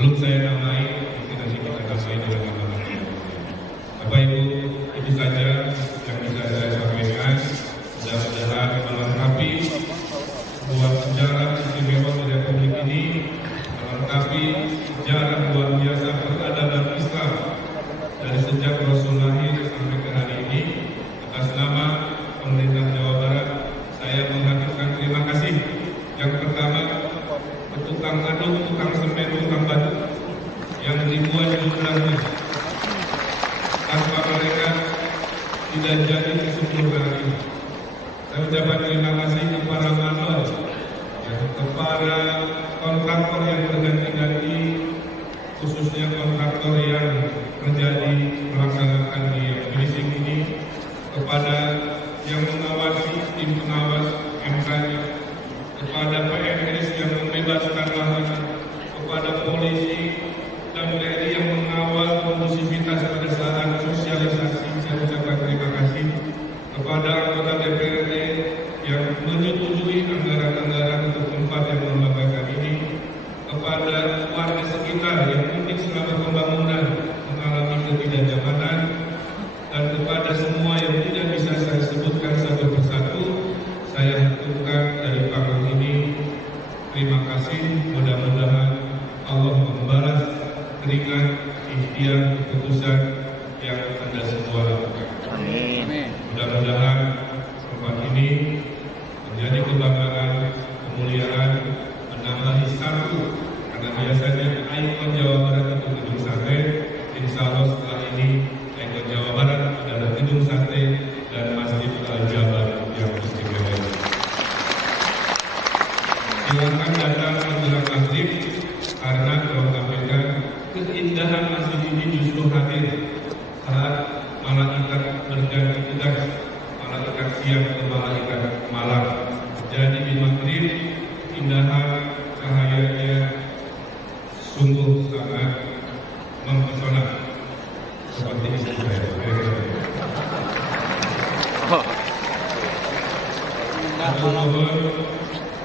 Belum saya namai, mungkin nanti kita tambahin dengan nama-nama. Bapak Ibu, itu saja yang bisa saya sampaikan. Mudah-mudahan melengkapi sebuah sejarah istimewa di Republik ini, melengkapi sejarah luar biasa peradaban Islam dari sejak Rasul lahir sampai ke hari ini. Atas nama pemerintah Jawa Barat, saya mengaturkan terima kasih. Yang pertama, tukang aduk, tukang semen, tukang batu yang ribuan jumlahnya. Tanpa mereka tidak jadi kesempurnaan ini. Saya ucapkan terima kasih kepada Manor, kepada kontraktor yang berganti-ganti, khususnya kontraktor yang menjadi melaksanakan di finishing ini, kepada yang mengawasi tim pengawas MK-nya, kepada PNS yang membebaskan lahan, kepada polisi dan TNI yang mengawal kondusivitas pada saat sosialisasi. Saya ucapkan terima kasih kepada anggota DPRD yang menyetujui anggaran-anggaran untuk tempat yang membanggakan ini, kepada warga sekitar yang mungkin selama pembangunan mengalami ketidaknyamanan, dan kepada semua yang tidak bisa saya sebutkan satu persatu, saya haturkan dari panggung ini terima kasih. Mudah-mudahan Allah membalas keringat ikhtiar keputusan yang Anda semua lakukan. Mudah-mudahan tempat ini menjadi kebanggaan, kemuliaan, menambahi satu, karena biasanya ikon Jawa Barat itu gedung sate. Insya Allah setelah ini ikon Jawa Barat adalah gedung sate dan Masjid Al-Jabar yang istimewa. Silakan datang menjelang maghrib, karena kalau KPK keindahan masjid ini justru hadir saat malaikat berganti tugas, malaikat siang ke malaikat malam. Jadi di maghrib keindahan cahayanya sungguh sangat mempesona, seperti istri saya.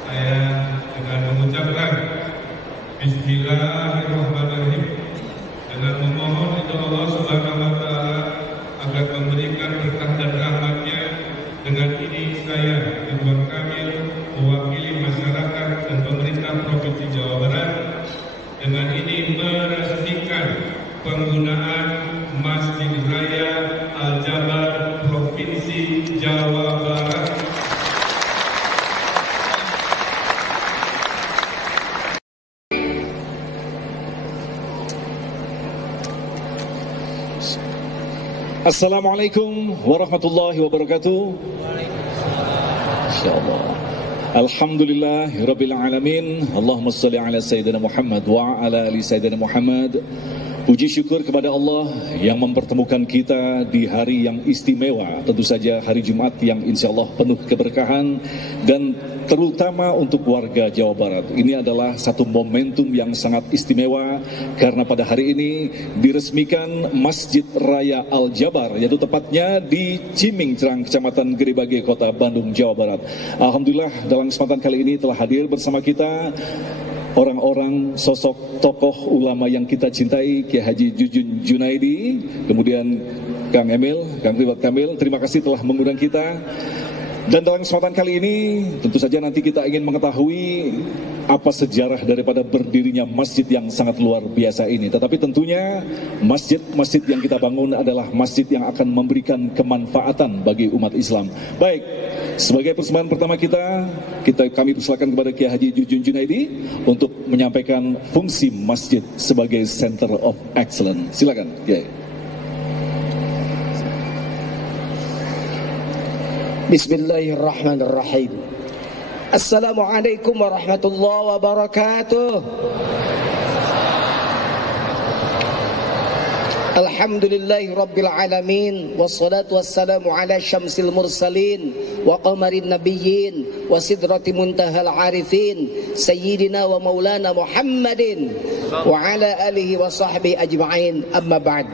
Saya dengan mengucapkan Bismillahirrahmanirrahim, dengan memohon itu Allah Subhanahu wa Ta'ala agar memberikan berkah dan rahmatnya. Dengan ini saya Ridwan Kamil mewakili masyarakat dan pemerintah Provinsi Jawa Barat, dengan ini meresmikan penggunaan Masjid Raya Al-Jabar Provinsi Jawa Barat. Assalamualaikum warahmatullahi wabarakatuh. Insyaallah. Alhamdulillah rabbil alamin. Allahumma shalli ala sayyidina Muhammad wa ala ali sayyidina Muhammad. Puji syukur kepada Allah yang mempertemukan kita di hari yang istimewa, tentu saja hari Jumat yang insya Allah penuh keberkahan, dan terutama untuk warga Jawa Barat. Ini adalah satu momentum yang sangat istimewa karena pada hari ini diresmikan Masjid Raya Al-Jabar, yaitu tepatnya di Cimingcerang, Kecamatan Gedebage, Kota Bandung, Jawa Barat. Alhamdulillah dalam kesempatan kali ini telah hadir bersama kita orang-orang sosok tokoh ulama yang kita cintai, Kiai Haji Jujun Junaidi, kemudian Kang Emil, Kang Ridwan Kamil. Terima kasih telah mengundang kita. Dan dalam kesempatan kali ini tentu saja nanti kita ingin mengetahui apa sejarah daripada berdirinya masjid yang sangat luar biasa ini. Tetapi tentunya masjid-masjid yang kita bangun adalah masjid yang akan memberikan kemanfaatan bagi umat Islam. Baik, sebagai persembahan pertama kami persilakan kepada Kiai Haji Jujun Junaidi untuk menyampaikan fungsi masjid sebagai Center of Excellence. Silakan, Kiai. Bismillahirrahmanirrahim. Assalamualaikum warahmatullahi wabarakatuh. Alhamdulillahi rabbil alamin, wassalatu wassalamu ala syamsil mursalin wa qamarin nabiyyin wa sidrati muntahal arifin sayyidina wa maulana Muhammadin wa ala alihi wa sahbihi ajma'in. Amma ba'd.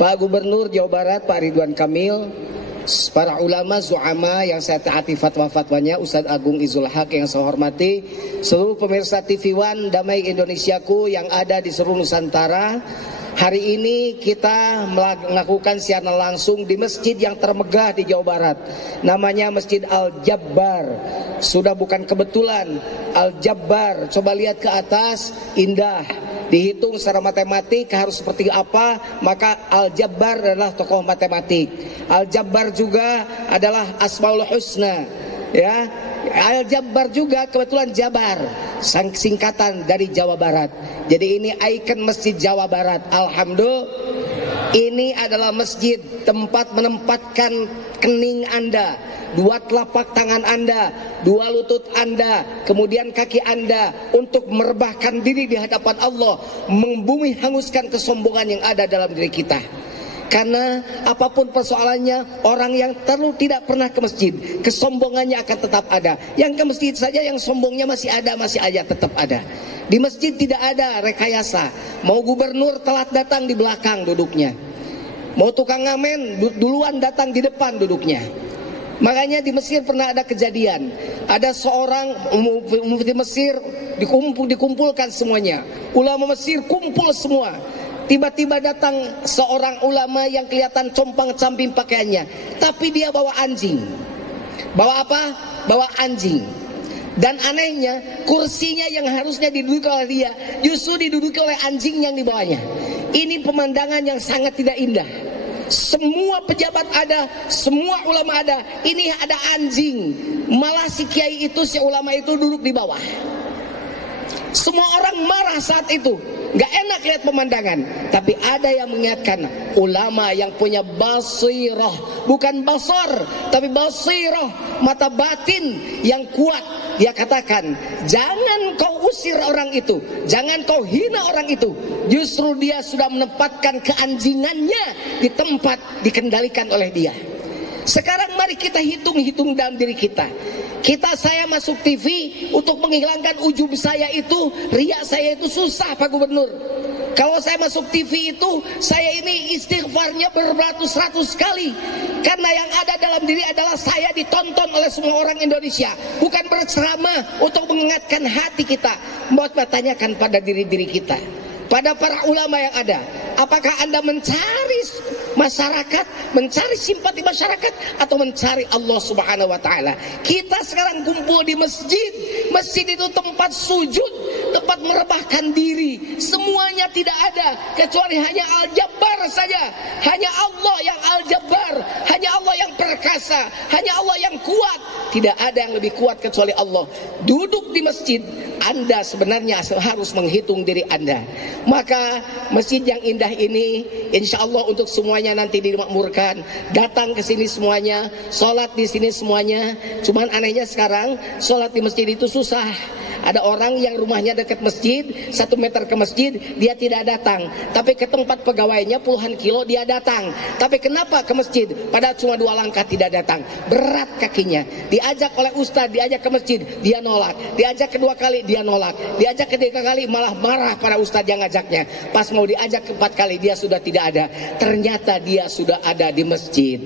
Pak Gubernur Jawa Barat Pak Ridwan Kamil, para ulama zu'ama yang saya taati fatwa-fatwanya, Ustadz Agung Izul Haq yang saya hormati, seluruh pemirsa TV One Damai Indonesiaku yang ada di seluruh Nusantara. Hari ini kita melakukan siaran langsung di masjid yang termegah di Jawa Barat. Namanya Masjid Al-Jabar. Sudah bukan kebetulan, Al-Jabar. Coba lihat ke atas, indah. Dihitung secara matematik harus seperti apa, maka Al-Jabar adalah tokoh matematik. Al-Jabar juga adalah Asmaul Husna, ya. Al-Jabar juga kebetulan Jabar, singkatan dari Jawa Barat. Jadi ini ikon Masjid Jawa Barat. Alhamdulillah. Ini adalah masjid, tempat menempatkan kening Anda, dua telapak tangan Anda, dua lutut Anda, kemudian kaki Anda, untuk merebahkan diri di hadapan Allah, membumi hanguskan kesombongan yang ada dalam diri kita. Karena apapun persoalannya, orang yang tidak pernah ke masjid, kesombongannya akan tetap ada. Yang ke masjid saja yang sombongnya masih ada, tetap ada. Di masjid tidak ada rekayasa. Mau gubernur telat datang di belakang duduknya, mau tukang ngamen duluan datang di depan duduknya. Makanya di Mesir pernah ada kejadian, ada seorang mufti Mesir dikumpulkan semuanya, ulama Mesir kumpul semua. Tiba-tiba datang seorang ulama yang kelihatan compang-camping pakaiannya, tapi dia bawa anjing. Bawa apa? Bawa anjing. Dan anehnya, kursinya yang harusnya diduduki oleh dia justru diduduki oleh anjing yang dibawanya. Ini pemandangan yang sangat tidak indah. Semua pejabat ada, semua ulama ada, ini ada anjing. Malah si kiai itu, si ulama itu duduk di bawah. Semua orang marah saat itu, gak enak lihat pemandangan. Tapi ada yang mengingatkan, ulama yang punya basirah, bukan basar, tapi basirah, mata batin yang kuat. Dia katakan, jangan kau usir orang itu, jangan kau hina orang itu. Justru dia sudah menempatkan keanjingannya di tempat dikendalikan oleh dia. Sekarang mari kita hitung-hitung dalam diri kita. Saya masuk TV untuk menghilangkan ujub saya itu, riak saya itu susah Pak Gubernur. Kalau saya masuk TV itu, saya ini istighfarnya beratus-ratus kali. Karena yang ada dalam diri adalah saya ditonton oleh semua orang Indonesia. Bukan berceramah untuk mengingatkan hati kita. Mau bertanyakan pada diri-diri kita, pada para ulama yang ada, apakah Anda mencari masyarakat, mencari simpati masyarakat, atau mencari Allah Subhanahu wa Ta'ala? Kita sekarang kumpul di masjid. Masjid itu tempat sujud, tempat merebahkan diri. Semuanya tidak ada kecuali hanya Al-Jabbar saja. Hanya Allah yang Al-Jabbar, hanya Allah yang perkasa, hanya Allah yang kuat. Tidak ada yang lebih kuat kecuali Allah. Duduk di masjid, Anda sebenarnya harus menghitung diri Anda. Maka masjid yang indah ini, insya Allah untuk semuanya nanti dimakmurkan. Datang ke sini semuanya, sholat di sini semuanya. Cuman anehnya sekarang sholat di masjid itu susah. Ada orang yang rumahnya dekat masjid, 1 meter ke masjid, dia tidak datang. Tapi ke tempat pegawainya puluhan kilo dia datang. Tapi kenapa ke masjid? Padahal cuma 2 langkah tidak datang. Berat kakinya. Diajak oleh ustadz, diajak ke masjid, dia nolak. Diajak kedua kali, dia nolak. Diajak ketiga kali, malah marah para ustadz yang ngajaknya. Pas mau diajak ke-4 kali, dia sudah tidak ada. Ternyata dia sudah ada di masjid.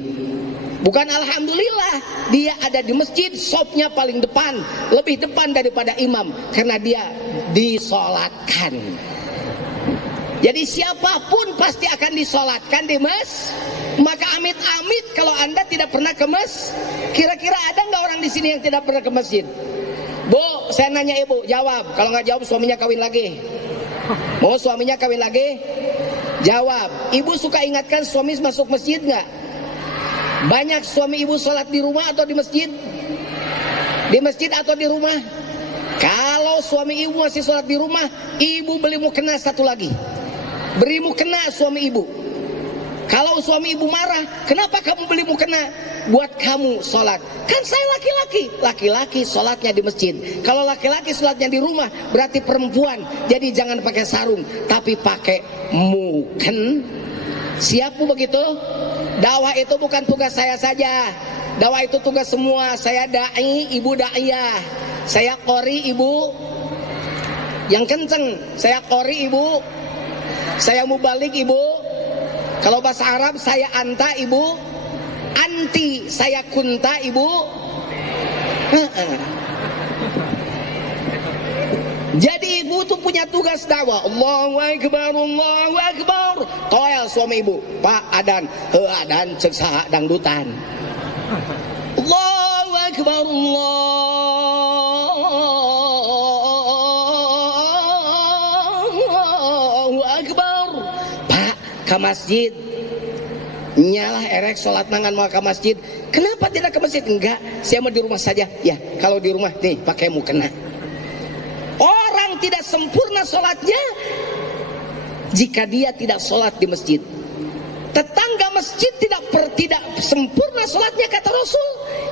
Bukan alhamdulillah, dia ada di masjid, sopnya paling depan, lebih depan daripada imam, karena dia disolatkan. Jadi siapapun pasti akan disolatkan di Maka amit-amit kalau Anda tidak pernah ke kira-kira ada nggak orang di sini yang tidak pernah ke masjid? Bu, saya nanya ibu, jawab. Kalau nggak jawab, suaminya kawin lagi. Mau suaminya kawin lagi? Jawab. Ibu suka ingatkan suami masuk masjid nggak? Banyak suami ibu sholat di rumah atau di masjid? Di masjid atau di rumah? Kalau suami ibu masih sholat di rumah, ibu beli mukena 1 lagi. Beri mukena suami ibu. Kalau suami ibu marah, kenapa kamu beli mukena? Buat kamu sholat. Kan saya laki-laki. Laki-laki sholatnya di masjid. Kalau laki-laki sholatnya di rumah, berarti perempuan. Jadi jangan pakai sarung, tapi pakai muken. Siap bu begitu? Dakwah itu bukan tugas saya saja. Dakwah itu tugas semua. Saya da'i, ibu da'iyah. Saya qori, ibu yang kenceng. Saya qori, ibu. Saya mubalik, ibu. Kalau bahasa Arab saya anta, ibu. Anti, saya kunta, ibu. Jadi ibu tuh punya tugas dakwah. Allahu Akbar, Allahu Akbar. Toel suami ibu, Pak adan, adan cek saha dangdutan. Allahu Akbar, Allahu Akbar. Pak ke masjid. Nyalah erek sholat nangan mau ke masjid. Kenapa tidak ke masjid? Enggak, saya mau di rumah saja. Ya, kalau di rumah nih pakai mukena. Orang tidak sempurna sholatnya jika dia tidak sholat di masjid. Tetangga masjid tidak sempurna sholatnya kata Rasul,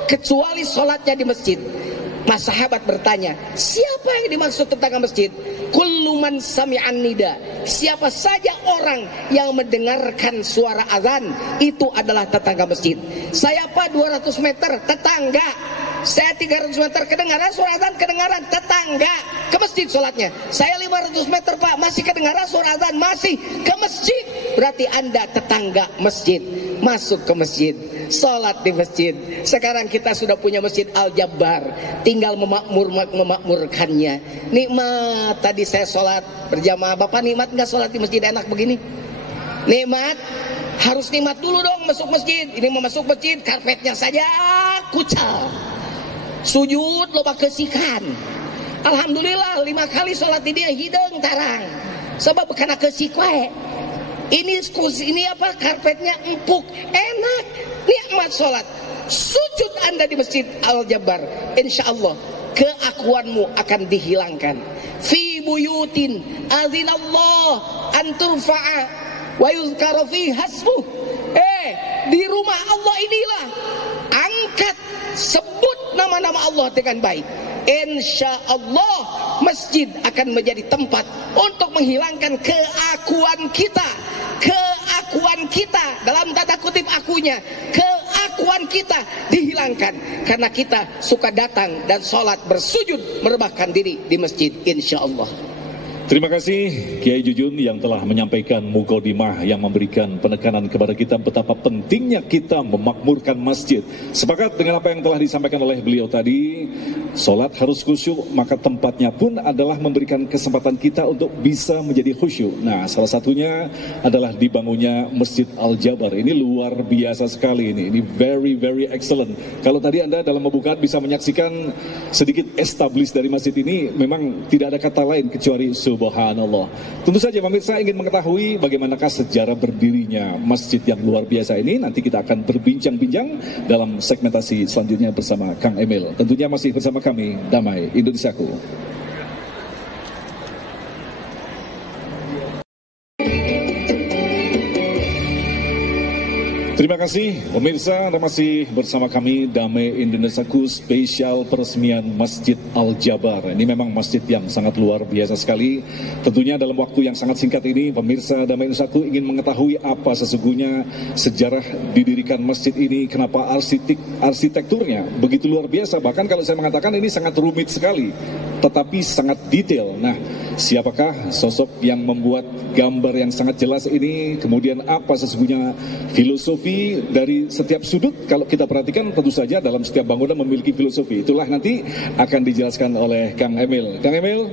kecuali sholatnya di masjid. Mas sahabat bertanya, siapa yang dimaksud tetangga masjid? Kullu man sami'an nida, siapa saja orang yang mendengarkan suara azan, itu adalah tetangga masjid. Saya Pak 200 meter tetangga, saya 300 meter kedengaran suara azan, kedengaran tetangga, ke masjid sholatnya. Saya 500 meter Pak, masih kedengaran suara azan, masih ke masjid. Berarti Anda tetangga masjid, masuk ke masjid, sholat di masjid. Sekarang kita sudah punya Masjid Al-Jabbar, tinggal memakmurkannya. Nikmat. Tadi saya sholat berjamaah. Bapak nikmat nggak sholat di masjid enak begini? Nikmat. Harus nikmat dulu dong masuk masjid. Ini mau masuk masjid, karpetnya saja kucal, sujud loba kesikan. Alhamdulillah 5 kali sholat ini hidung tarang, sebab karena kesik wae. Ini apa, karpetnya empuk, enak, nikmat sholat. Sujud Anda di Masjid Al-Jabbar, insya Allah keakuanmu akan dihilangkan. Fi buyutin azinallah an turfa'a wa yuzkara fi hasbuh. Di rumah Allah inilah angkat, sebut nama-nama Allah dengan baik. Insya Allah masjid akan menjadi tempat untuk menghilangkan keakuan kita. Keakuan kita, dalam tanda kutip akunya, keakuan kita dihilangkan karena kita suka datang dan sholat bersujud merebahkan diri di masjid, insya Allah. Terima kasih Kiai Jujun yang telah menyampaikan mukadimah yang memberikan penekanan kepada kita betapa pentingnya kita memakmurkan masjid. Sepakat dengan apa yang telah disampaikan oleh beliau tadi, sholat harus khusyuk, maka tempatnya pun adalah memberikan kesempatan kita untuk bisa menjadi khusyuk. Nah, salah satunya adalah dibangunnya Masjid Al-Jabbar. Ini luar biasa sekali ini very very excellent. Kalau tadi Anda dalam membuka bisa menyaksikan sedikit established dari masjid ini, memang tidak ada kata lain kecuali subhanallah. Tentu saja pemirsa ingin mengetahui bagaimanakah sejarah berdirinya masjid yang luar biasa ini. Nanti kita akan berbincang-bincang dalam segmentasi selanjutnya bersama Kang Emil. Tentunya masih bersama kami, Damai Indonesiaku. Terima kasih pemirsa, Anda masih bersama kami Damai Indonesiaku spesial peresmian Masjid Al-Jabbar. Ini memang masjid yang sangat luar biasa sekali. Tentunya dalam waktu yang sangat singkat ini pemirsa Damai Indonesiaku ingin mengetahui apa sesungguhnya sejarah didirikan masjid ini, kenapa arsitekturnya begitu luar biasa. Bahkan kalau saya mengatakan ini sangat rumit sekali, tetapi sangat detail. Nah, siapakah sosok yang membuat gambar yang sangat jelas ini? Kemudian apa sesungguhnya filosofi dari setiap sudut? Kalau kita perhatikan tentu saja dalam setiap bangunan memiliki filosofi. Itulah nanti akan dijelaskan oleh Kang Emil. Kang Emil,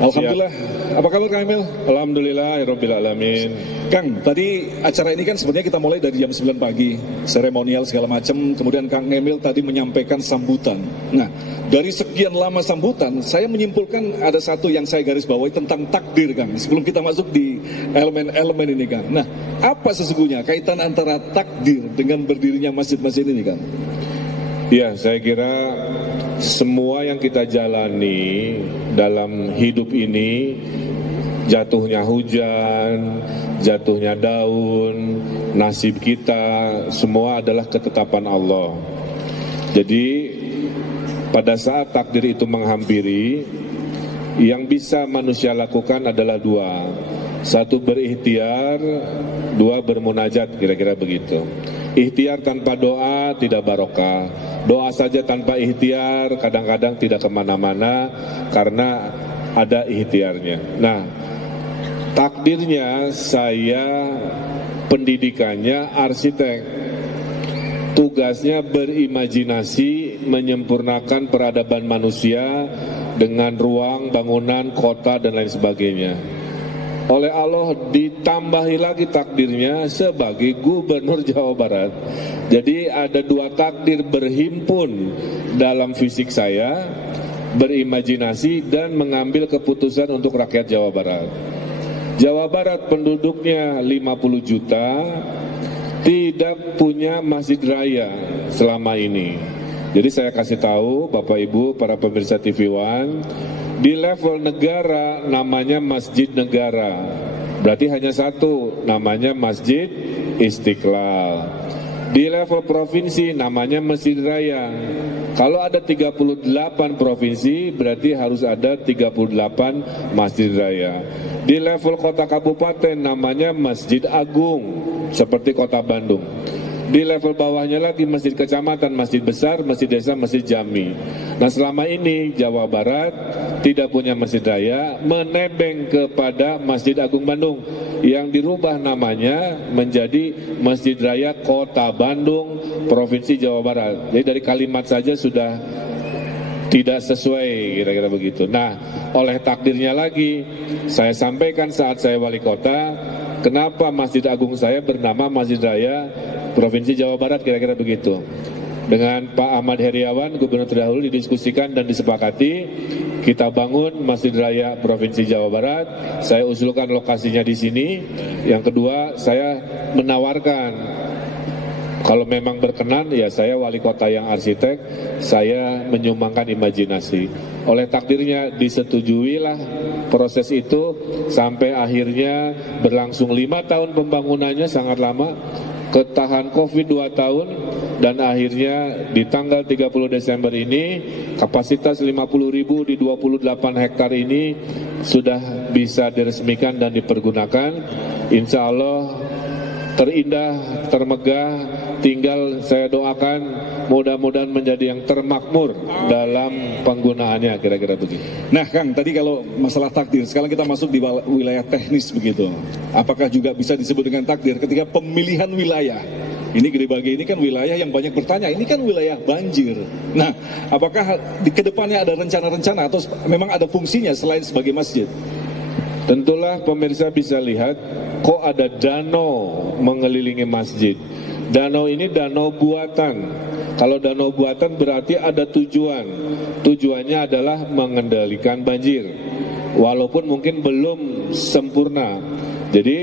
alhamdulillah. Siap. Apa kabar Kang Emil? Alhamdulillah rabbil alamin. Kang, tadi acara ini kan sebenarnya kita mulai dari jam 9 pagi, seremonial segala macam. Kemudian Kang Emil tadi menyampaikan sambutan. Nah, dari sekian lama sambutan, saya menyimpulkan ada satu yang saya garis bawahi tentang takdir, Kang. Sebelum kita masuk di elemen-elemen ini, Kang. Nah, apa sesungguhnya kaitan antara takdir dengan berdirinya masjid-masjid ini, Kang? Ya, saya kira semua yang kita jalani dalam hidup ini, jatuhnya hujan, jatuhnya daun, nasib kita, semua adalah ketetapan Allah. Jadi pada saat takdir itu menghampiri, yang bisa manusia lakukan adalah dua. Satu berikhtiar, dua bermunajat, kira-kira begitu. Ikhtiar tanpa doa tidak barokah. Doa saja tanpa ikhtiar kadang-kadang tidak kemana-mana karena ada ikhtiarnya. Nah, takdirnya saya pendidikannya arsitek. Tugasnya berimajinasi, menyempurnakan peradaban manusia dengan ruang, bangunan, kota, dan lain sebagainya. Oleh Allah ditambahi lagi takdirnya sebagai gubernur Jawa Barat. Jadi ada dua takdir berhimpun dalam fisik saya, berimajinasi dan mengambil keputusan untuk rakyat Jawa Barat. Jawa Barat penduduknya 50 juta, tidak punya masjid raya selama ini. Jadi saya kasih tahu Bapak Ibu, para pemirsa TV One, di level negara namanya masjid negara. Berarti hanya satu, namanya Masjid Istiqlal. Di level provinsi namanya Masjid Raya. Kalau ada 38 provinsi berarti harus ada 38 Masjid Raya. Di level kota kabupaten namanya Masjid Agung seperti kota Bandung. Di level bawahnya lagi masjid kecamatan, masjid besar, masjid desa, masjid jami. Nah selama ini Jawa Barat tidak punya masjid raya, menebeng kepada Masjid Agung Bandung yang dirubah namanya menjadi Masjid Raya Kota Bandung, Provinsi Jawa Barat. Jadi dari kalimat saja sudah tidak sesuai, kira-kira begitu. Nah oleh takdirnya lagi saya sampaikan saat saya wali kota, kenapa Masjid Agung saya bernama Masjid Raya Provinsi Jawa Barat, kira-kira begitu. Dengan Pak Ahmad Heriawan, Gubernur terdahulu, didiskusikan dan disepakati kita bangun Masjid Raya Provinsi Jawa Barat. Saya usulkan lokasinya di sini. Yang kedua, saya menawarkan kalau memang berkenan, ya saya wali kota yang arsitek, saya menyumbangkan imajinasi. Oleh takdirnya disetujuilah proses itu sampai akhirnya berlangsung 5 tahun pembangunannya, sangat lama. Ketahan COVID 2 tahun dan akhirnya di tanggal 30 Desember ini kapasitas 50.000 di 28 hektar ini sudah bisa diresmikan dan dipergunakan. Insya Allah terindah, termegah, tinggal saya doakan mudah-mudahan menjadi yang termakmur dalam penggunaannya, kira-kira begitu. Nah Kang, tadi kalau masalah takdir, sekarang kita masuk di wilayah teknis begitu. Apakah juga bisa disebut dengan takdir ketika pemilihan wilayah? Ini Gede Bage ini kan wilayah yang banyak bertanya, ini kan wilayah banjir. Nah, apakah di kedepannya ada rencana-rencana atau memang ada fungsinya selain sebagai masjid? Tentulah pemirsa bisa lihat, kok ada danau mengelilingi masjid. Danau ini danau buatan. Kalau danau buatan berarti ada tujuan. Tujuannya adalah mengendalikan banjir. Walaupun mungkin belum sempurna. Jadi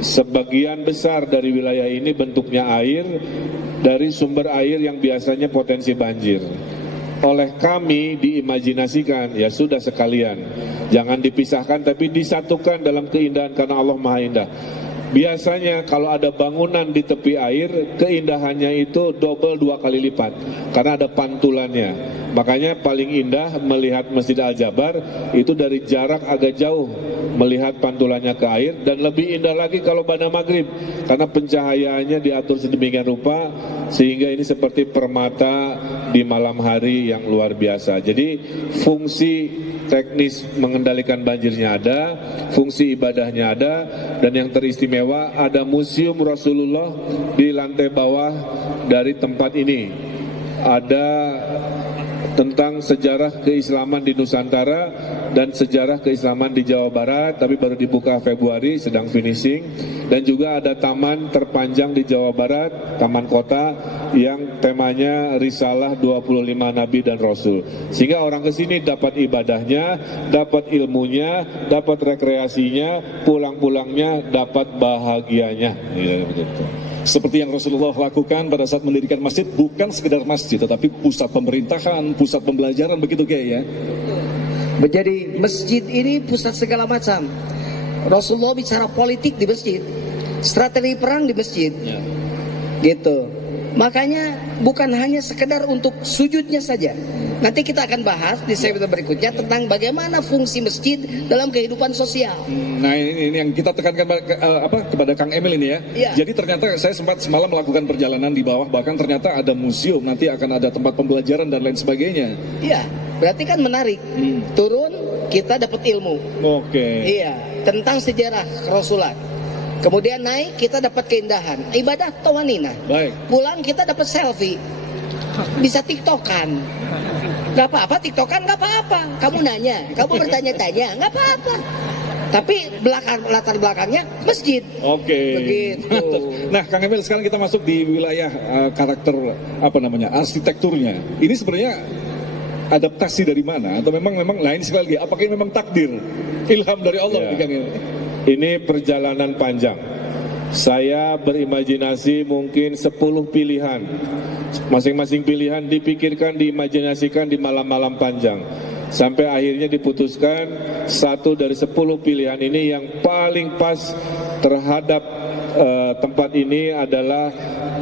sebagian besar dari wilayah ini bentuknya air dari sumber air yang biasanya potensi banjir. Oleh kami diimajinasikan, ya sudah sekalian, jangan dipisahkan tapi disatukan dalam keindahan karena Allah Maha Indah. Biasanya kalau ada bangunan di tepi air, keindahannya itu double 2 kali lipat karena ada pantulannya. Makanya paling indah melihat Masjid Al-Jabar itu dari jarak agak jauh melihat pantulannya ke air, dan lebih indah lagi kalau pada maghrib karena pencahayaannya diatur sedemikian rupa sehingga ini seperti permata di malam hari yang luar biasa. Jadi fungsi teknis mengendalikan banjirnya ada, fungsi ibadahnya ada, dan yang teristimewa ada museum Rasulullah di lantai bawah dari tempat ini. Ada tentang sejarah keislaman di Nusantara dan sejarah keislaman di Jawa Barat, tapi baru dibuka Februari, sedang finishing. Dan juga ada taman terpanjang di Jawa Barat, taman kota yang temanya Risalah 25 Nabi dan Rasul. Sehingga orang ke sini dapat ibadahnya, dapat ilmunya, dapat rekreasinya, pulang-pulangnya dapat bahagianya. Ya, begitu. Seperti yang Rasulullah lakukan pada saat mendirikan masjid, bukan sekedar masjid tetapi pusat pemerintahan, pusat pembelajaran, begitu kayak ya. Menjadi masjid ini pusat segala macam. Rasulullah bicara politik di masjid, strategi perang di masjid, ya. Gitu. Makanya bukan hanya sekedar untuk sujudnya saja. Nanti kita akan bahas di segmen berikutnya tentang bagaimana fungsi masjid dalam kehidupan sosial. Nah ini yang kita tekankan kepada Kang Emil ini ya. Ya. Jadi ternyata saya sempat semalam melakukan perjalanan di bawah, bahkan ternyata ada museum, nanti akan ada tempat pembelajaran dan lain sebagainya. Iya, berarti kan menarik. Turun kita dapat ilmu. Oke. Iya, tentang sejarah Rasulullah. Kemudian naik kita dapat keindahan, ibadah tawanina. Baik. Pulang kita dapat selfie, bisa tiktokan. Gak apa-apa tiktokan, gak apa-apa. Kamu nanya, kamu bertanya-tanya, gak apa-apa. Tapi latar belakangnya masjid. Oke. Begitu. Nah, Kang Emil, sekarang kita masuk di wilayah karakter arsitekturnya. Ini sebenarnya adaptasi dari mana? Atau memang lain sekali lagi? Apakah ini memang takdir, ilham dari Allah? Ya. Kang Emil? Ini perjalanan panjang. Saya berimajinasi mungkin 10 pilihan. Masing-masing pilihan dipikirkan, diimajinasikan di malam-malam panjang. Sampai akhirnya diputuskan satu dari 10 pilihan ini yang paling pas terhadap tempat ini adalah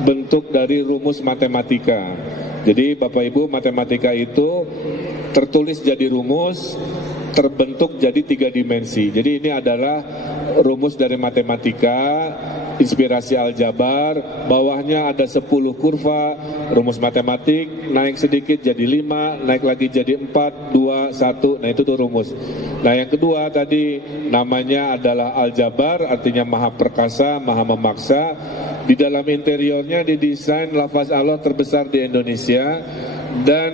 bentuk dari rumus matematika. Jadi Bapak Ibu, matematika itu tertulis jadi rumus, terbentuk jadi 3 dimensi. Jadi ini adalah rumus dari matematika, inspirasi aljabar, bawahnya ada 10 kurva, rumus matematik, naik sedikit jadi 5, naik lagi jadi 4, 2, 1, nah itu tuh rumus. Nah yang kedua tadi namanya adalah aljabar, artinya maha perkasa, maha memaksa. Di dalam interiornya didesain lafaz Allah terbesar di Indonesia, dan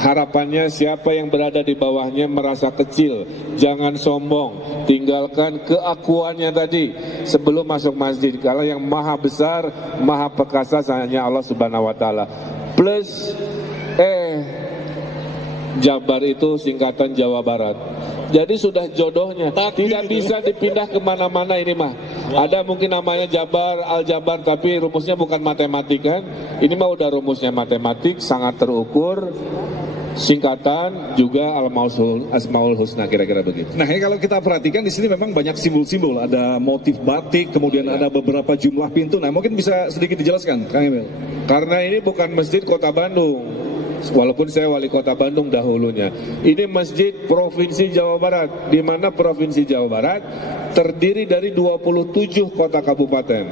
harapannya siapa yang berada di bawahnya merasa kecil, jangan sombong, tinggalkan keakuannya tadi sebelum masuk masjid. Kalau yang maha besar, maha perkasa hanya Allah Subhanahu wa taala. Plus Jabar itu singkatan Jawa Barat. Jadi sudah jodohnya, tidak bisa dipindah kemana-mana ini mah. Ada mungkin namanya Jabar, Aljabar, tapi rumusnya bukan matematik kan. Ini mah udah rumusnya matematik, sangat terukur. Singkatan juga Asmaul Husna, kira-kira begitu. Nah, kalau kita perhatikan di sini memang banyak simbol-simbol, ada motif batik, kemudian ada beberapa jumlah pintu. Nah, mungkin bisa sedikit dijelaskan, Kang Emil. Karena ini bukan masjid Kota Bandung. Walaupun saya wali kota Bandung dahulunya, ini masjid Provinsi Jawa Barat, di mana Provinsi Jawa Barat terdiri dari 27 kota kabupaten.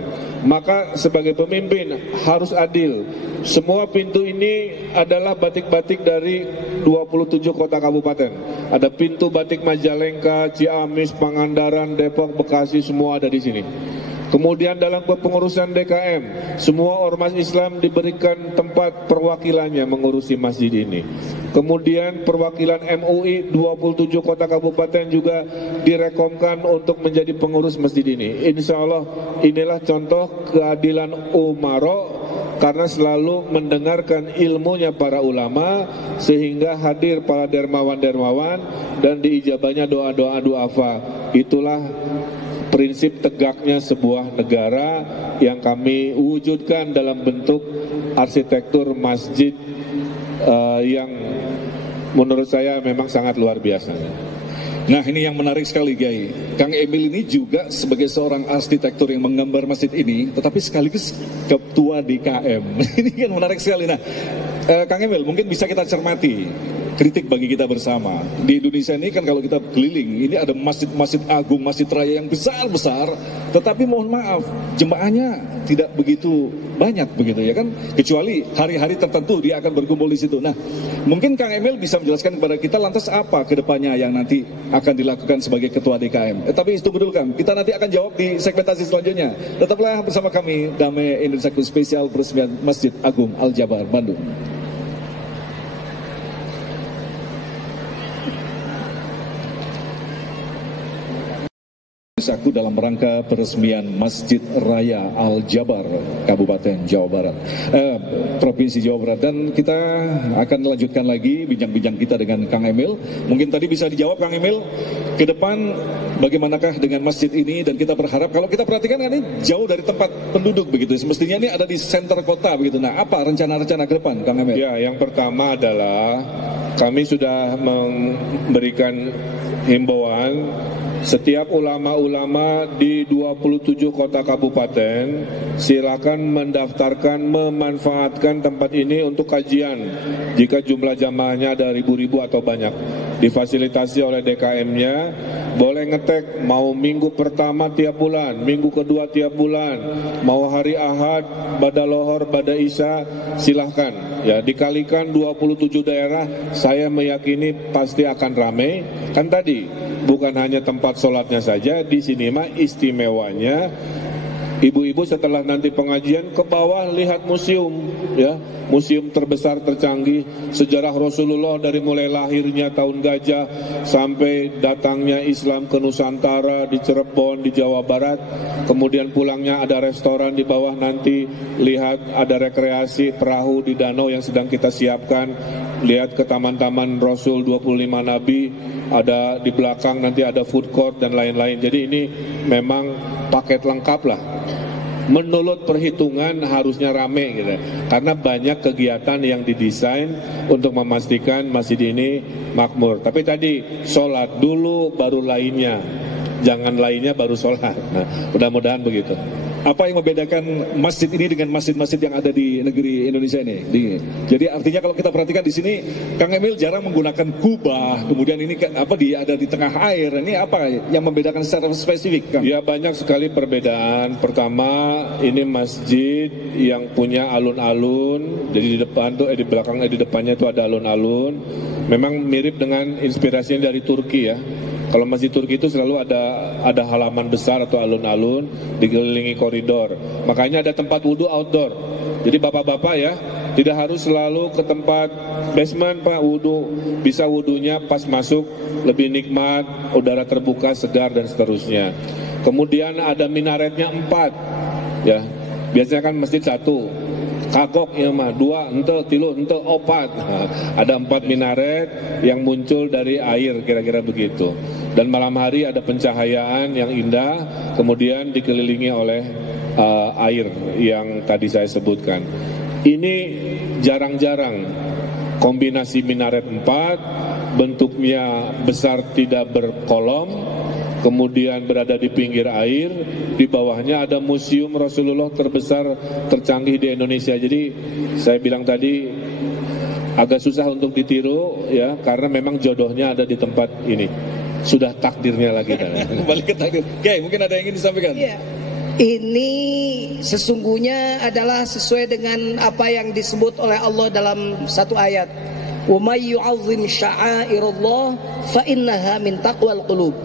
Maka sebagai pemimpin harus adil. Semua pintu ini adalah batik-batik dari 27 kota kabupaten. Ada pintu batik Majalengka, Ciamis, Pangandaran, Depok, Bekasi, semua ada di sini. Kemudian dalam kepengurusan DKM, semua ormas Islam diberikan tempat perwakilannya mengurusi masjid ini. Kemudian perwakilan MUI 27 kota kabupaten juga direkomkan untuk menjadi pengurus masjid ini. Insya Allah inilah contoh keadilan umaro, karena selalu mendengarkan ilmunya para ulama, sehingga hadir para dermawan-dermawan dan diijabahnya doa-doa duafa. Itulah prinsip tegaknya sebuah negara yang kami wujudkan dalam bentuk arsitektur masjid yang menurut saya memang sangat luar biasa. Nah, ini yang menarik sekali, Gai. Kang Emil ini juga sebagai seorang arsitektur yang menggambar masjid ini, tetapi sekaligus ketua DKM. Ini kan menarik sekali. Nah, Kang Emil, mungkin bisa kita cermati kritik bagi kita bersama. Di Indonesia ini kan kalau kita keliling, ini ada masjid-masjid agung, masjid raya yang besar-besar, tetapi mohon maaf, jemaahnya tidak begitu banyak begitu ya kan, kecuali hari-hari tertentu dia akan berkumpul di situ. Nah, mungkin Kang Emil bisa menjelaskan kepada kita lantas apa kedepannya yang nanti akan dilakukan sebagai ketua DKM. Tapi tunggu dulu Kang, kita nanti akan jawab di segmentasi selanjutnya. Tetaplah bersama kami, Damai Indonesia Spesial Peresmian Masjid Agung Al-Jabar Bandung. Aku dalam rangka peresmian Masjid Raya Al-Jabar Kabupaten Jawa Barat, Provinsi Jawa Barat. Dan kita akan lanjutkan lagi bincang-bincang kita dengan Kang Emil. Mungkin tadi bisa dijawab Kang Emil, ke depan bagaimanakah dengan masjid ini, dan kita berharap, kalau kita perhatikan kan ini jauh dari tempat penduduk begitu, semestinya ini ada di center kota begitu. Nah, apa rencana-rencana ke depan Kang Emil? Ya, yang pertama adalah kami sudah memberikan himbauan setiap ulama-ulama di 27 kota kabupaten silakan mendaftarkan, memanfaatkan tempat ini untuk kajian. Jika jumlah jamaahnya ada ribu-ribu atau banyak, difasilitasi oleh DKM-nya, boleh ngetek mau minggu pertama tiap bulan, minggu kedua tiap bulan, mau hari Ahad, pada lohor, pada isya, silahkan. Ya, dikalikan 27 daerah, saya meyakini pasti akan ramai. Kan tadi bukan hanya tempat sholatnya saja, di sini mah istimewanya ibu-ibu setelah nanti pengajian ke bawah lihat museum, ya, museum terbesar tercanggih, sejarah Rasulullah dari mulai lahirnya tahun gajah sampai datangnya Islam ke Nusantara, di Cirebon, di Jawa Barat, kemudian pulangnya ada restoran di bawah, nanti lihat ada rekreasi perahu di danau yang sedang kita siapkan, lihat ke taman-taman Rasul 25 Nabi, ada di belakang nanti ada food court dan lain-lain. Jadi ini memang paket lengkap lah. Menurut perhitungan harusnya rame gitu, karena banyak kegiatan yang didesain untuk memastikan masjid ini makmur. Tapi tadi sholat dulu baru lainnya, jangan lainnya baru sholat. Nah, mudah-mudahan begitu. Apa yang membedakan masjid ini dengan masjid-masjid yang ada di negeri Indonesia ini? Jadi artinya kalau kita perhatikan di sini, Kang Emil jarang menggunakan kubah, kemudian ini ada di tengah air. Ini apa yang membedakan secara spesifik, Kang? Ya, banyak sekali perbedaan. Pertama, ini masjid yang punya alun-alun. Jadi di depan tuh, di belakang, di depannya itu ada alun-alun. Memang mirip dengan inspirasinya dari Turki ya. Kalau masjid Turki itu selalu ada halaman besar atau alun-alun dikelilingi koridor. Makanya ada tempat wudhu outdoor. Jadi bapak-bapak ya, tidak harus selalu ke tempat basement Pak wudhu. Bisa wudhunya pas masuk, lebih nikmat, udara terbuka, segar dan seterusnya. Kemudian ada minaretnya 4 ya. Biasanya kan masjid 1. Kagok ya mah 2, ente 3, ente 4. Ada 4 minaret yang muncul dari air, kira-kira begitu. Dan malam hari ada pencahayaan yang indah, kemudian dikelilingi oleh air yang tadi saya sebutkan. Ini jarang-jarang kombinasi minaret 4, bentuknya besar tidak berkolom, kemudian berada di pinggir air, di bawahnya ada museum Rasulullah terbesar, tercanggih di Indonesia. Jadi saya bilang tadi agak susah untuk ditiru ya, karena memang jodohnya ada di tempat ini. Sudah takdirnya lagi. Kembali ke takdir. Oke, mungkin ada yang ingin disampaikan? Iya. Ini sesungguhnya adalah sesuai dengan apa yang disebut oleh Allah dalam satu ayat. Wa may yu'azzim sya'airallah fa innaha min taqwal qulub.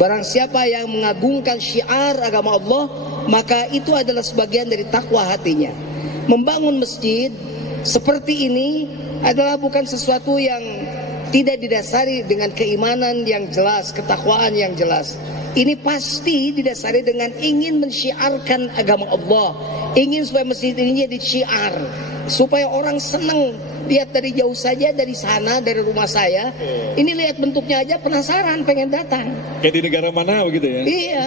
Barang siapa yang mengagungkan syiar agama Allah, maka itu adalah sebagian dari takwa hatinya. Membangun masjid seperti ini adalah bukan sesuatu yang tidak didasari dengan keimanan yang jelas, ketakwaan yang jelas. Ini pasti didasari dengan ingin mensyiarkan agama Allah, ingin supaya masjid ini jadi syiar, supaya orang senang. Lihat dari jauh saja, dari sana, dari rumah saya, ini lihat bentuknya aja penasaran, pengen datang. Kayak di negara mana begitu ya? Iya.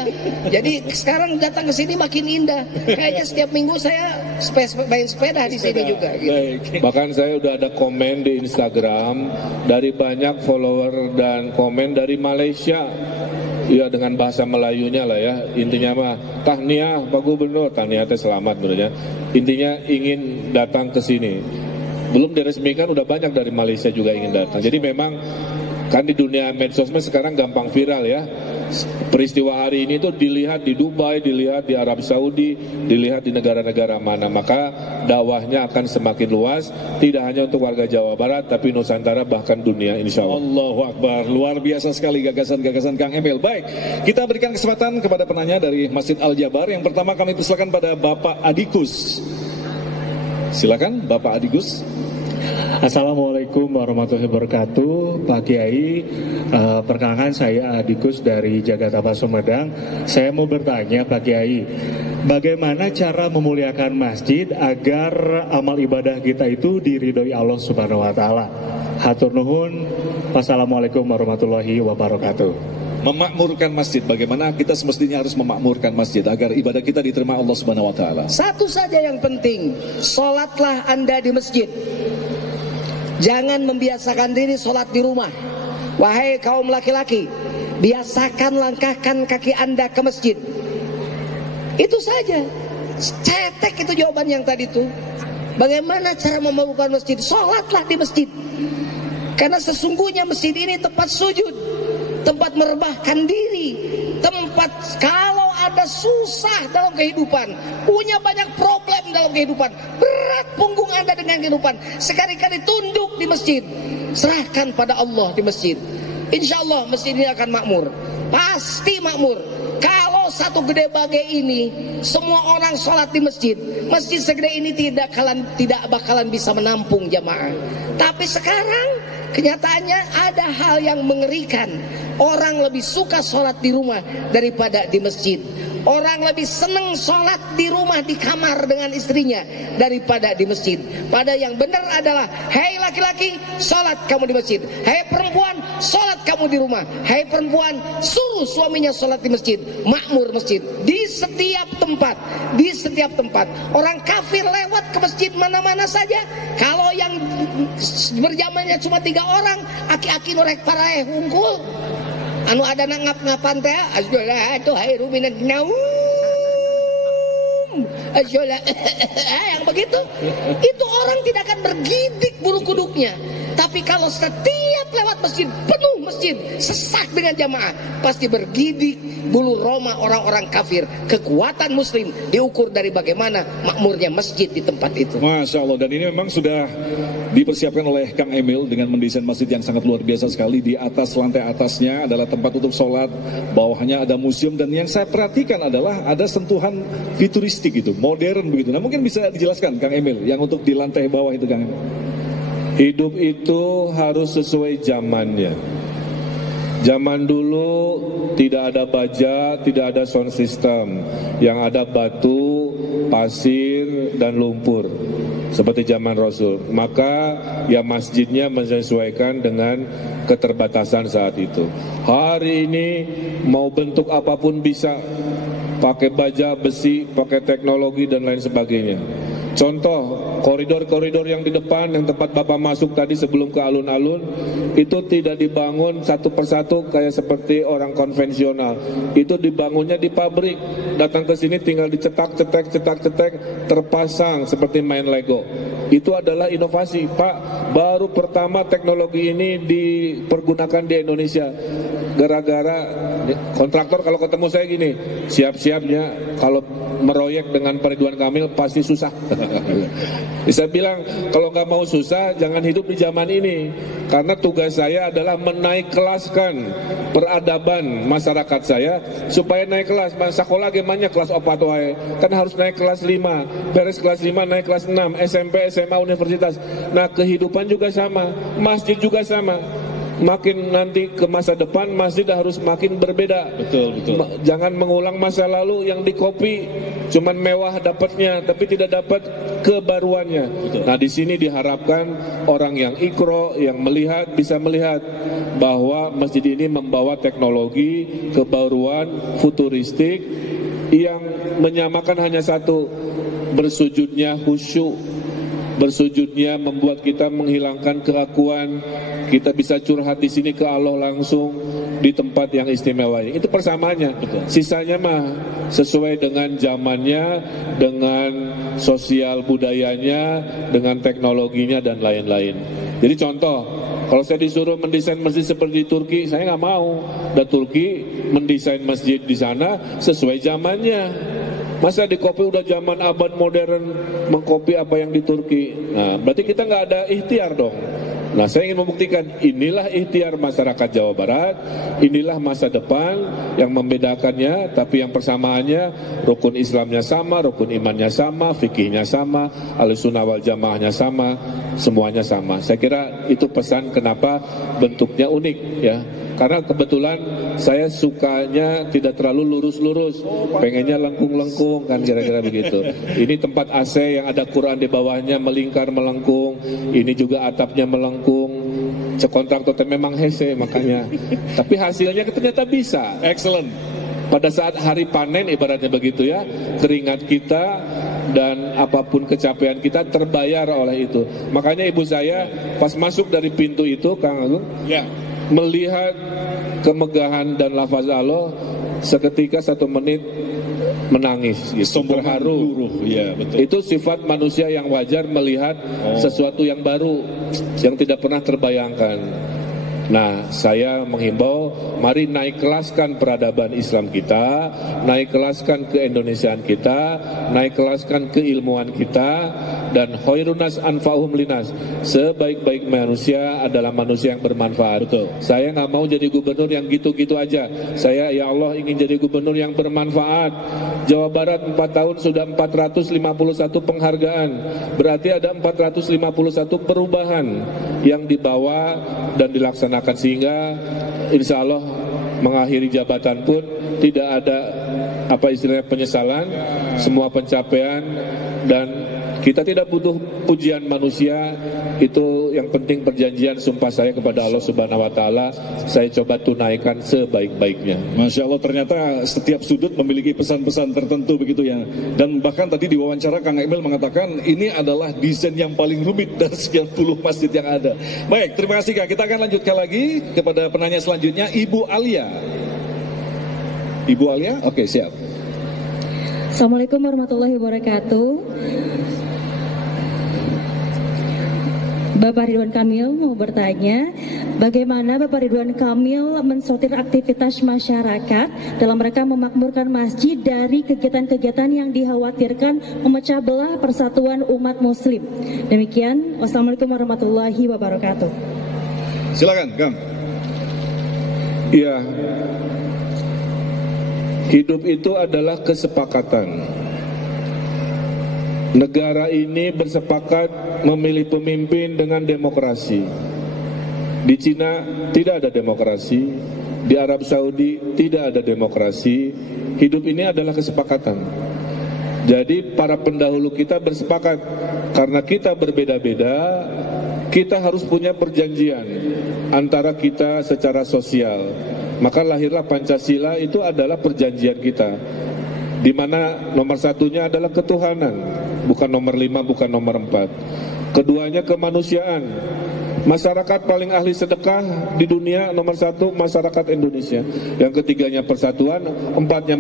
Jadi sekarang datang ke sini makin indah. Kayaknya setiap minggu saya main sepeda di sini juga. Gitu. Bahkan saya udah ada komen di Instagram dari banyak follower dan komen dari Malaysia. Ya dengan bahasa Melayunya lah ya. Intinya mah tahniah Pak Gubernur, tahniah teh selamat sebenarnya. Intinya ingin datang ke sini. Belum diresmikan udah banyak dari Malaysia juga ingin datang. Jadi memang kan di dunia medsos sekarang gampang viral ya. Peristiwa hari ini tuh dilihat di Dubai, dilihat di Arab Saudi, dilihat di negara-negara mana. Maka dakwahnya akan semakin luas, tidak hanya untuk warga Jawa Barat, tapi Nusantara bahkan dunia insya Allah. Allahu Akbar, luar biasa sekali gagasan-gagasan Kang Emil. Baik, kita berikan kesempatan kepada penanya dari Masjid Al-Jabar. Yang pertama kami persilakan pada Bapak Adikus. Silakan Bapak Adikus. Assalamualaikum warahmatullahi wabarakatuh, Pak Kiai. Perkenalkan saya Adikus dari Jagatapa Sumedang. Saya mau bertanya Pak Kiai, bagaimana cara memuliakan masjid agar amal ibadah kita itu diridhoi Allah Subhanahu wa taala? Hatur nuhun. Wassalamualaikum warahmatullahi wabarakatuh. Memakmurkan masjid, bagaimana kita semestinya harus memakmurkan masjid agar ibadah kita diterima Allah Subhanahu wa taala. Satu saja yang penting, sholatlah Anda di masjid. Jangan membiasakan diri sholat di rumah. Wahai kaum laki-laki, biasakan langkahkan kaki Anda ke masjid. Itu saja. Cetek itu jawaban yang tadi itu. Bagaimana cara memakmurkan masjid? Sholatlah di masjid. Karena sesungguhnya masjid ini tempat sujud, tempat merebahkan diri, tempat kalau ada susah dalam kehidupan, punya banyak problem dalam kehidupan, berat punggung Anda dengan kehidupan, sekali-kali tunduk di masjid, serahkan pada Allah di masjid. Insya Allah masjid ini akan makmur, pasti makmur. Kalau satu gede bagai ini semua orang sholat di masjid, masjid segede ini tidak bakalan bisa menampung jamaah. Tapi sekarang kenyataannya ada hal yang mengerikan. Orang lebih suka sholat di rumah daripada di masjid. Orang lebih senang sholat di rumah, di kamar dengan istrinya daripada di masjid. Pada yang benar adalah, hei laki-laki, sholat kamu di masjid. Hei perempuan, sholat kamu di rumah. Hei perempuan, suruh suaminya sholat di masjid. Makmur masjid di setiap tempat, di setiap tempat. Orang kafir lewat ke masjid mana-mana saja. Kalau yang berjamaahnya cuma 3 orang, aki-aki norek paraeh hungkul. Anu ada ngap-ngapan teh, asdolah itu hairu minan nau. yang begitu, itu orang tidak akan bergidik bulu kuduknya. Tapi kalau setiap lewat masjid, penuh masjid, sesak dengan jamaah, pasti bergidik bulu roma orang-orang kafir. Kekuatan muslim diukur dari bagaimana makmurnya masjid di tempat itu. Masya Allah, dan ini memang sudah dipersiapkan oleh Kang Emil dengan mendesain masjid yang sangat luar biasa sekali. Di atas, lantai atasnya adalah tempat untuk sholat, bawahnya ada museum, dan yang saya perhatikan adalah ada sentuhan futuristik gitu, modern begitu. Nah mungkin bisa dijelaskan Kang Emil, yang untuk di lantai bawah itu Kang Emil. Hidup itu harus sesuai zamannya. Zaman dulu tidak ada baja, tidak ada sound system. Yang ada batu, pasir, dan lumpur seperti zaman Rasul. Maka ya masjidnya menyesuaikan dengan keterbatasan saat itu. Hari ini mau bentuk apapun bisa, pakai baja, besi, pakai teknologi dan lain sebagainya. Contoh, koridor-koridor yang di depan, yang tempat Bapak masuk tadi sebelum ke alun-alun, itu tidak dibangun satu persatu kayak seperti orang konvensional. Itu dibangunnya di pabrik. Datang ke sini tinggal dicetak, cetek, terpasang seperti main Lego. Itu adalah inovasi, Pak. Baru pertama teknologi ini dipergunakan di Indonesia. Gara-gara kontraktor kalau ketemu saya gini, siap-siapnya kalau meroyek dengan Pak Ridwan Kamil pasti susah. Saya bilang kalau nggak mau susah jangan hidup di zaman ini, karena tugas saya adalah menaik kelaskan peradaban masyarakat saya supaya naik kelas. Sekolah gimana kelas 4 wae, kan harus naik kelas 5, beres kelas 5 naik kelas 6, SMP, SMA, universitas. Nah kehidupan juga sama, masjid juga sama. Makin nanti ke masa depan masjid harus makin berbeda. Betul. Jangan mengulang masa lalu yang dikopi, cuman mewah dapatnya tapi tidak dapat kebaruannya. Betul. Nah di sini diharapkan orang yang ikro, yang melihat bisa melihat bahwa masjid ini membawa teknologi, kebaruan, futuristik yang menyamakan hanya satu, bersujudnya khusyuk. Bersujudnya membuat kita menghilangkan keakuan. Kita bisa curhat di sini ke Allah langsung di tempat yang istimewa ini. Itu persamaannya. Betul. Sisanya mah sesuai dengan zamannya, dengan sosial budayanya, dengan teknologinya dan lain-lain. Jadi contoh, kalau saya disuruh mendesain masjid seperti di Turki, saya nggak mau. Dan Turki mendesain masjid di sana sesuai zamannya. Masa di kopi udah zaman abad modern mengkopi apa yang di Turki. Nah, berarti kita nggak ada ikhtiar dong. Nah, saya ingin membuktikan inilah ikhtiar masyarakat Jawa Barat, inilah masa depan yang membedakannya, tapi yang persamaannya rukun Islamnya sama, rukun imannya sama, fikihnya sama, Ahlussunnah wal Jamaahnya sama, semuanya sama. Saya kira itu pesan kenapa bentuknya unik ya. Karena kebetulan saya sukanya tidak terlalu lurus-lurus, pengennya lengkung-lengkung kan kira-kira begitu. Ini tempat AC yang ada Quran di bawahnya melingkar melengkung, ini juga atapnya melengkung. Kontraktor memang hese makanya. Tapi hasilnya ternyata bisa. Excellent. Pada saat hari panen ibaratnya begitu ya, keringat kita dan apapun kecapean kita terbayar oleh itu. Makanya ibu saya pas masuk dari pintu itu, Kang Agung, Ya. melihat kemegahan dan lafaz Allah, seketika 1 menit menangis gitu, terharu. Ya, betul. Itu sifat manusia yang wajar melihat sesuatu yang baru yang tidak pernah terbayangkan. Nah, saya menghimbau, mari naik kelaskan peradaban Islam kita, naik kelaskan keindonesiaan kita, naik kelaskan keilmuan kita, dan khairunas anfa'uhum linas. Sebaik-baik manusia adalah manusia yang bermanfaat. Betul. Saya nggak mau jadi gubernur yang gitu-gitu aja. Saya, ya Allah, ingin jadi gubernur yang bermanfaat. Jawa Barat 4 tahun sudah 451 penghargaan. Berarti ada 451 perubahan yang dibawa dan dilaksanakan, sehingga insya Allah mengakhiri jabatan pun tidak ada apa istilahnya penyesalan, semua pencapaian, dan kita tidak butuh pujian manusia. Itu yang penting perjanjian sumpah saya kepada Allah Subhanahu wa taala, saya coba tunaikan sebaik-baiknya. Masya Allah, ternyata setiap sudut memiliki pesan-pesan tertentu begitu ya. Dan bahkan tadi di wawancara Kang Emil mengatakan ini adalah desain yang paling rumit dari sekian puluh masjid yang ada. Baik, terima kasih Kak. Kita akan lanjutkan lagi kepada penanya selanjutnya, Ibu Alia. Ibu Alia, oke, siap. Assalamualaikum warahmatullahi wabarakatuh. Bapak Ridwan Kamil mau bertanya, bagaimana Bapak Ridwan Kamil mensortir aktivitas masyarakat dalam mereka memakmurkan masjid dari kegiatan-kegiatan yang dikhawatirkan memecah belah persatuan umat muslim. Demikian, wassalamualaikum warahmatullahi wabarakatuh. Silakan, Kang. Ya, hidup itu adalah kesepakatan. Negara ini bersepakat memilih pemimpin dengan demokrasi. Di Cina tidak ada demokrasi, di Arab Saudi tidak ada demokrasi. Hidup ini adalah kesepakatan. Jadi para pendahulu kita bersepakat, karena kita berbeda-beda, kita harus punya perjanjian antara kita secara sosial. Maka lahirlah Pancasila, itu adalah perjanjian kita, di mana nomor satunya adalah ketuhanan, bukan nomor 5, bukan nomor 4. Keduanya kemanusiaan. Masyarakat paling ahli sedekah di dunia nomor 1 masyarakat Indonesia. Yang ketiganya persatuan, 4-nya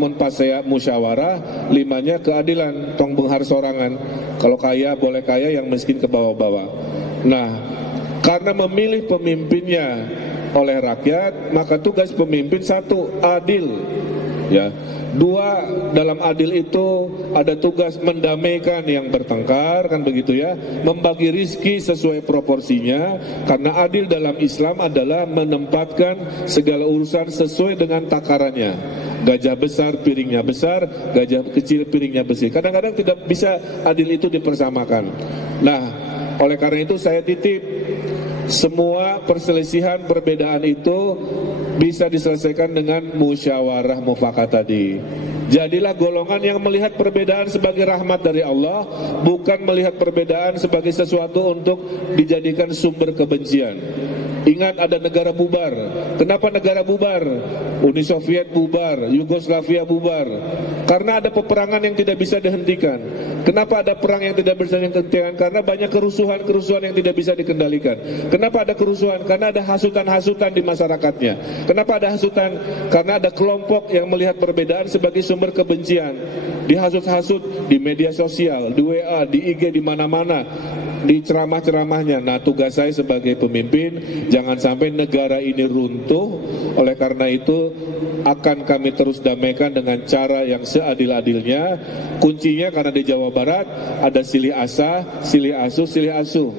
musyawarah, 5-nya keadilan, tong benghar sorangan. Kalau kaya boleh kaya, yang miskin ke bawah-bawah. Nah, karena memilih pemimpinnya oleh rakyat, maka tugas pemimpin 1, adil. Ya, 2, dalam adil itu ada tugas mendamaikan yang bertengkar, kan begitu ya, membagi rizki sesuai proporsinya, karena adil dalam Islam adalah menempatkan segala urusan sesuai dengan takarannya. Gajah besar piringnya besar, gajah kecil piringnya bersih. Kadang-kadang tidak bisa adil itu dipersamakan. Nah, oleh karena itu saya titip, semua perselisihan perbedaan itu bisa diselesaikan dengan musyawarah mufakat tadi. Jadilah golongan yang melihat perbedaan sebagai rahmat dari Allah, bukan melihat perbedaan sebagai sesuatu untuk dijadikan sumber kebencian. Ingat, ada negara bubar. Kenapa negara bubar? Uni Soviet bubar, Yugoslavia bubar. Karena ada peperangan yang tidak bisa dihentikan. Kenapa ada perang yang tidak bisa dihentikan? Karena banyak kerusuhan-kerusuhan yang tidak bisa dikendalikan. Kenapa ada kerusuhan? Karena ada hasutan-hasutan di masyarakatnya. Kenapa ada hasutan? Karena ada kelompok yang melihat perbedaan sebagai sumber kebencian. Dihasut-hasut di media sosial, di WA, di IG, di mana-mana, di ceramah-ceramahnya. Nah, tugas saya sebagai pemimpin, jangan sampai negara ini runtuh. Oleh karena itu akan kami terus damaikan dengan cara yang seadil-adilnya. Kuncinya karena di Jawa Barat ada silih asa, silih asuh, silih asuh.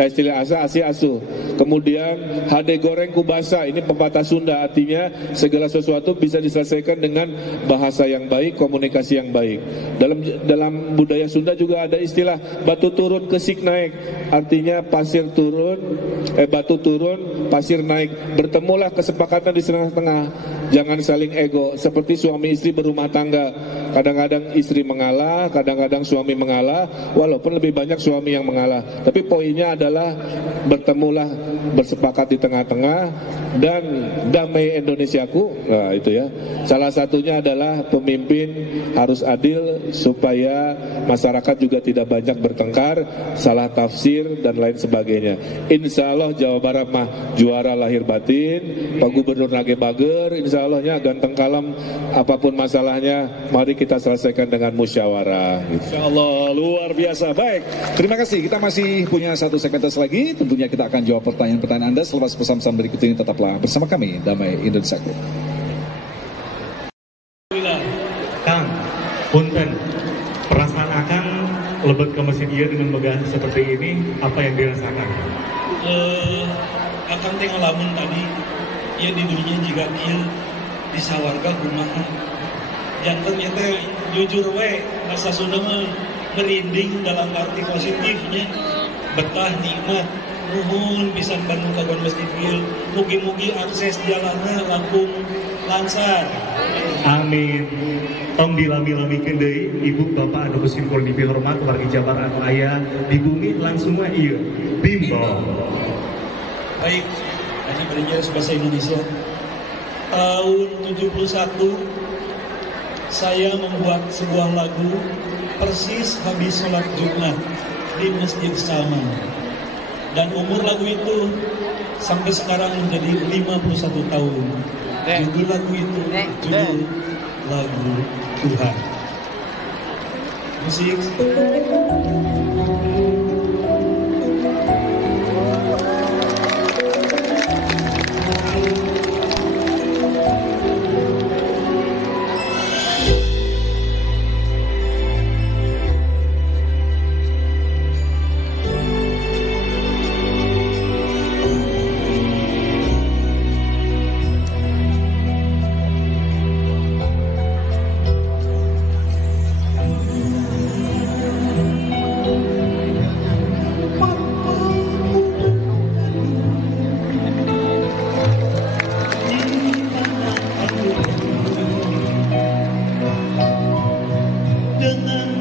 Silih asa, asih asuh. Kemudian hade goreng kubasa, ini pepatah Sunda, artinya segala sesuatu bisa diselesaikan dengan bahasa yang baik, komunikasi yang baik. Dalam budaya Sunda juga ada istilah batu turun kesik naik, artinya pasir turun, batu turun, pasir naik. Bertemulah kesepakatan di tengah-tengah. Jangan saling ego, seperti suami istri berumah tangga. Kadang-kadang istri mengalah, kadang-kadang suami mengalah, walaupun lebih banyak suami yang mengalah. Tapi poinnya adalah bertemulah, bersepakat di tengah-tengah, dan damai Indonesiaku. Nah, itu ya. Salah satunya adalah pemimpin harus adil supaya masyarakat juga tidak banyak bertengkar, salah tafsir dan lain sebagainya. Insya Allah Jawa Barat mah juara lahir batin, Pak Gubernur Nage Bager, insya Allahnya ganteng kalem, apapun masalahnya mari kita selesaikan dengan musyawarah. Insya Allah, luar biasa. Baik, terima kasih. Kita masih punya satu segmen lagi. Tentunya kita akan jawab pertanyaan-pertanyaan Anda selepas pesan-pesan berikut ini. Tetaplah bersama kami, Damai Indonesia. Kang, punten, perasaan Akang lebet ke mesin iya dengan megah seperti ini, apa yang dirasakan? Akang teh ngalamun tadi, ya di dunia juga kieu disawarga kumaha. Janten ya teh jujur we, masa Sunda mah merinding dalam arti positifnya, betah nikmat. Nuhun pisan Bandung kagon masjid ieu, mugi-mugi akses jalanna langkung lancar. Amin. Tong dilami-lamikeun deui ibu bapak anu kusimpul dihormat wargi Jabar anu aya di bumi langsung mah ieu bimbang. Baik, tadi belajar bahasa Indonesia. Tahun 71 saya membuat sebuah lagu persis habis sholat Jumat di Masjid Salman. Dan umur lagu itu sampai sekarang menjadi 51 tahun. Judul lagu itu judul lagu Tuhan. musik.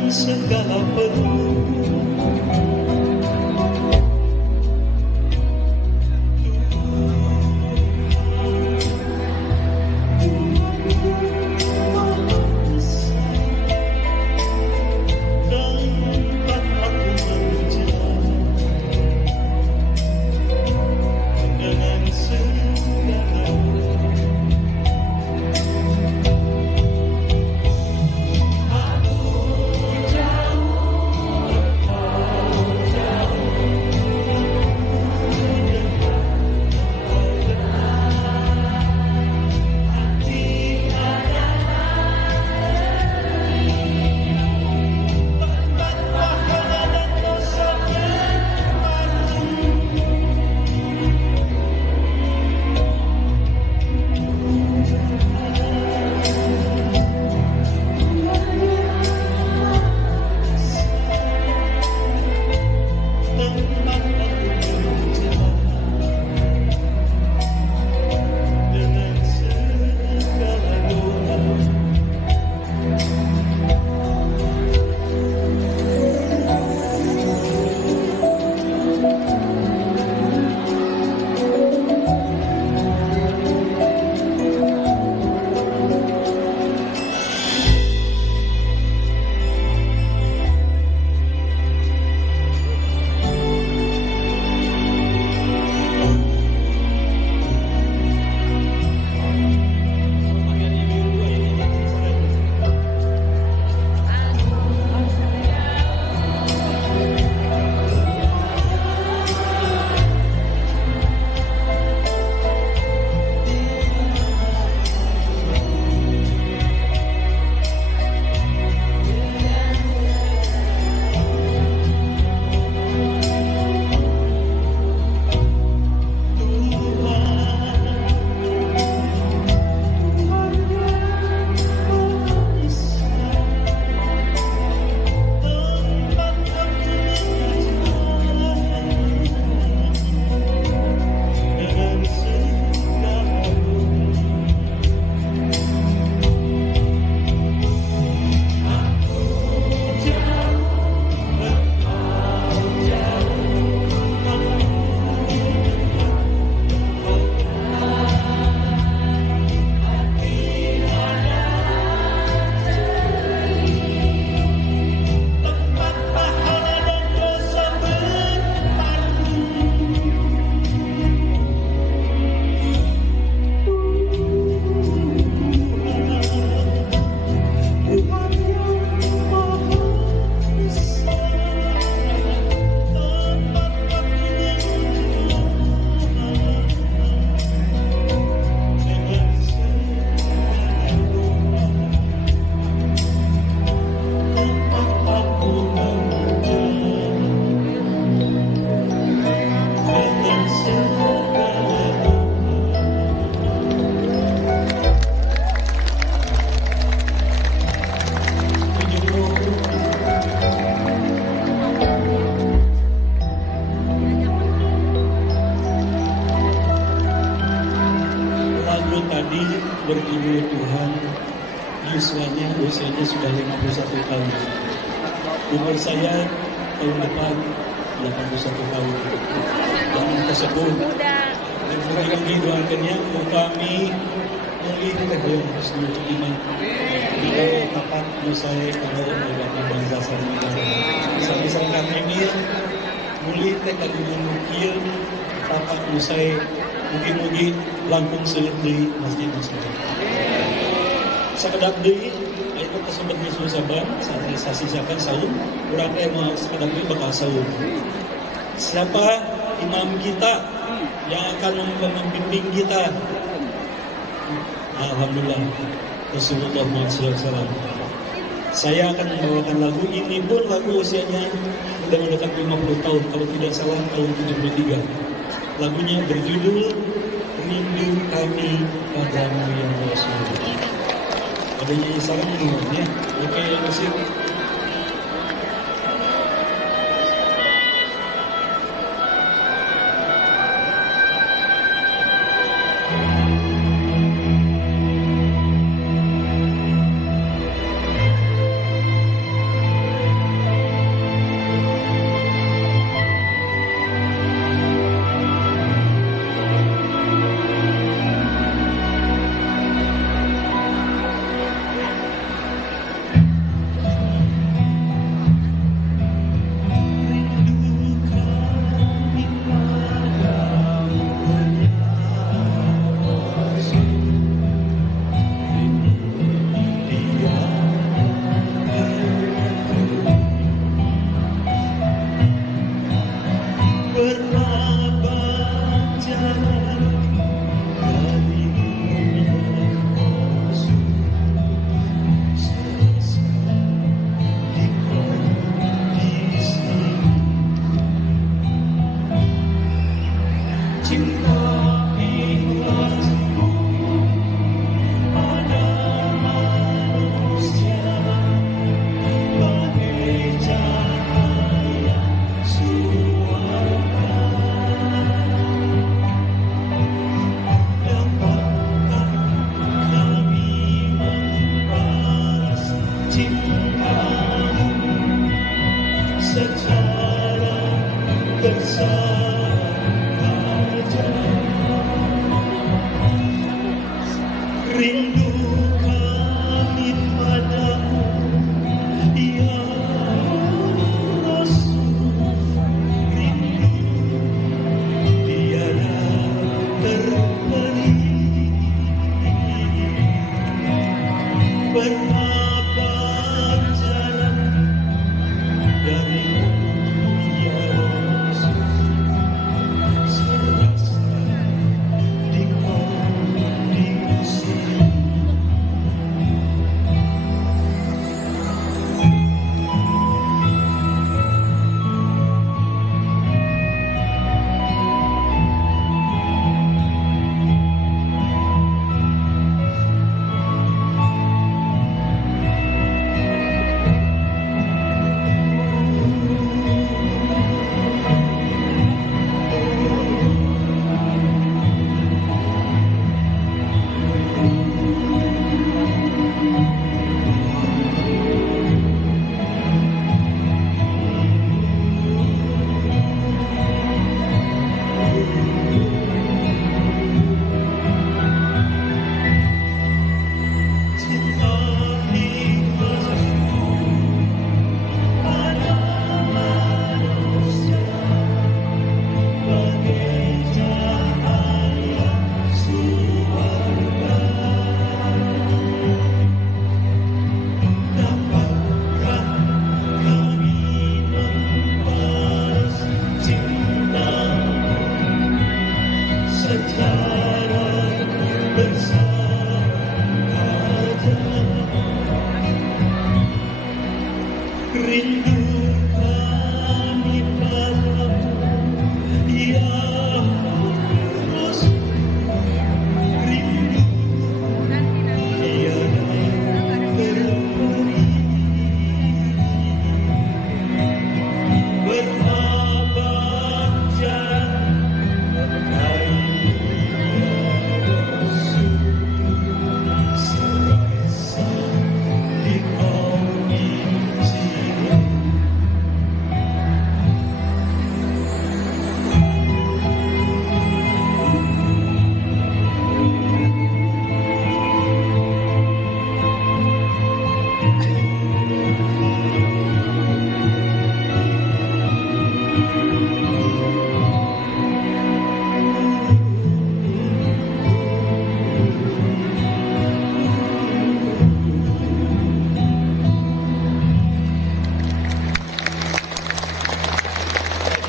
Segala perlu berjudul Tuhan, usianya sudah 51 tahun. Umur saya tahun depan 81 tahun. Dan tersebut dan doakannya kami mulai dari Husnul Iman. Kita tapat usai kalau dapat bangsa sampai sangat ini mulai tekad mungkin tapat usai mungkin langkung selesai masjid Masjid. Sakedap deui itu tersebut disusaban saat sisakan saum urang teh mau sekadapi bakal saum. Siapa imam kita yang akan membimbing kita? Alhamdulillah Rasulullah SAW. Saya akan membawakan lagu ini pun lagu usianya sudah mendekati 50 tahun, kalau tidak salah tahun 73. Lagunya berjudul Rindu Kami Padamu Ya Rasul. Ada nyanyi sarang ya? Oke, musik.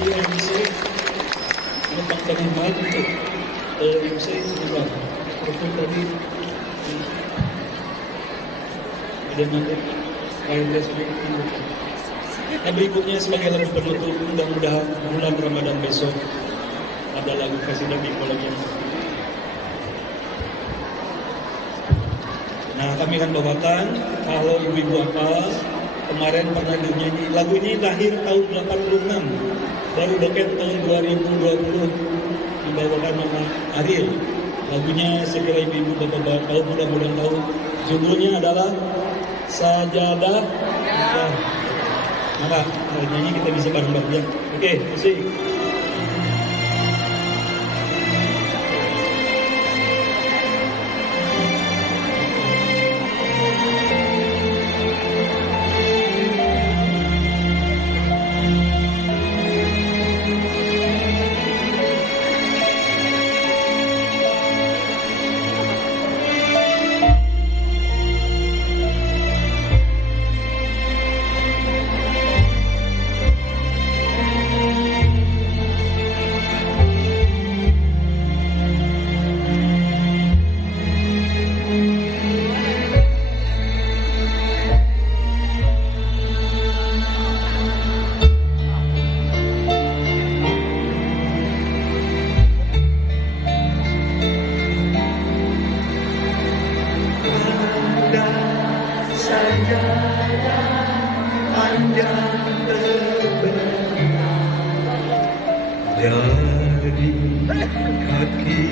Jadi MC tentang penambahan untuk MC sebentar. Itu tadi ada nanti lain sebelum. Nah berikutnya sebagai lagu penutup, mudah-mudahan bulan Ramadan besok ada lagu kasih Nabi lagi. Nah kami akan bawakan, kalau ibu-ibu apa kemarin pernah dinyanyi lagu ini lahir tahun 86, baru beken tahun 2020 dibawakan sama Ariel. Lagunya saya kira ibu-ibu bapak-bapak tahu, mudah-mudahan tahu. Judulnya adalah Sajadah. Maka nyanyi kita bisa bareng-bareng ya. Oke, musik. Dari kaki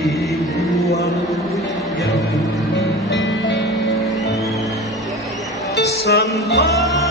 buang yang sampai